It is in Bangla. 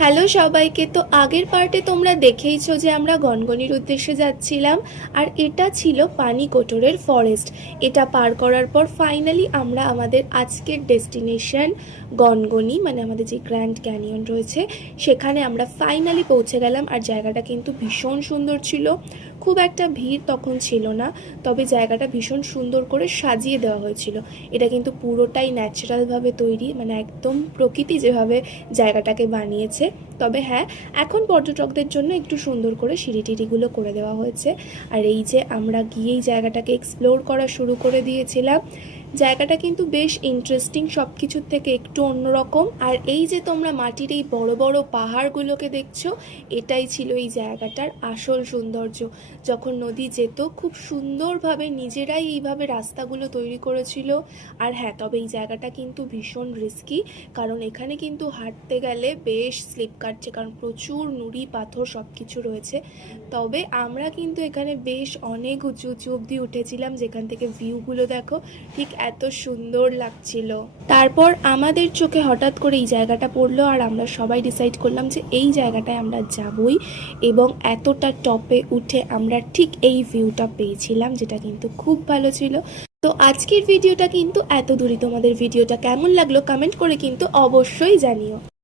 হ্যালো সবাইকে। তো আগের পার্টে তোমরা দেখেইছো যে আমরা গনগনির উদ্দেশ্যে যাচ্ছিলাম, আর এটা ছিল পানিকোটরের ফরেস্ট। এটা পার করার পর ফাইনালি আমরা আমাদের আজকের ডেস্টিনেশন গনগনি, মানে আমাদের যে গ্র্যান্ড ক্যানিয়ন রয়েছে সেখানে আমরা ফাইনালি পৌঁছে গেলাম। আর জায়গাটা কিন্তু ভীষণ সুন্দর ছিল, খুব একটা ভিড় তখন ছিল না, তবে জায়গাটা ভীষণ সুন্দর করে সাজিয়ে দেওয়া হয়েছিল। এটা কিন্তু পুরোটাই ন্যাচারালভাবে তৈরি, মানে একদম প্রকৃতি যেভাবে জায়গাটাকে বানিয়েছে। তবে হ্যাঁ, এখন পর্যটকদের জন্য একটু সুন্দর করে সিঁড়ি টিড়িগুলো করে দেওয়া হয়েছে। আর এই যে আমরা গিয়েই জায়গাটাকে এক্সপ্লোর করা শুরু করে দিয়েছিলাম। জায়গাটা কিন্তু বেশ ইন্টারেস্টিং, সব কিছুর থেকে একটু অন্যরকম। আর এই যে তোমরা মাটির এই বড় বড় পাহাড়গুলোকে দেখছো, এটাই ছিল এই জায়গাটার আসল সৌন্দর্য। যখন নদী যেত খুব সুন্দরভাবে নিজেরাই এইভাবে রাস্তাগুলো তৈরি করেছিল। আর হ্যাঁ, তবে এই জায়গাটা কিন্তু ভীষণ রিস্কি, কারণ এখানে কিন্তু হাঁটতে গেলে বেশ স্লিপ কাটছে, কারণ প্রচুর নুড়ি পাথর সব কিছু রয়েছে। তবে আমরা কিন্তু এখানে বেশ অনেক উঁচু উঁচু অবধি উঠেছিলাম, যেখান থেকে ভিউগুলো দেখো ঠিক এত সুন্দর লাগছিল। তারপর আমাদের চোখে হঠাৎ করে এই জায়গাটা পড়লো, আর আমরা সবাই ডিসাইড করলাম যে এই জায়গাটায় আমরা যাবই। এবং এতটা টপে উঠে আমরা ঠিক এই ভিউটা পেয়েছিলাম, যেটা কিন্তু খুব ভালো ছিল। তো আজকের ভিডিওটা কিন্তু এত দূরই। তোমাদের ভিডিওটা কেমন লাগলো কমেন্ট করে কিন্তু অবশ্যই জানিও।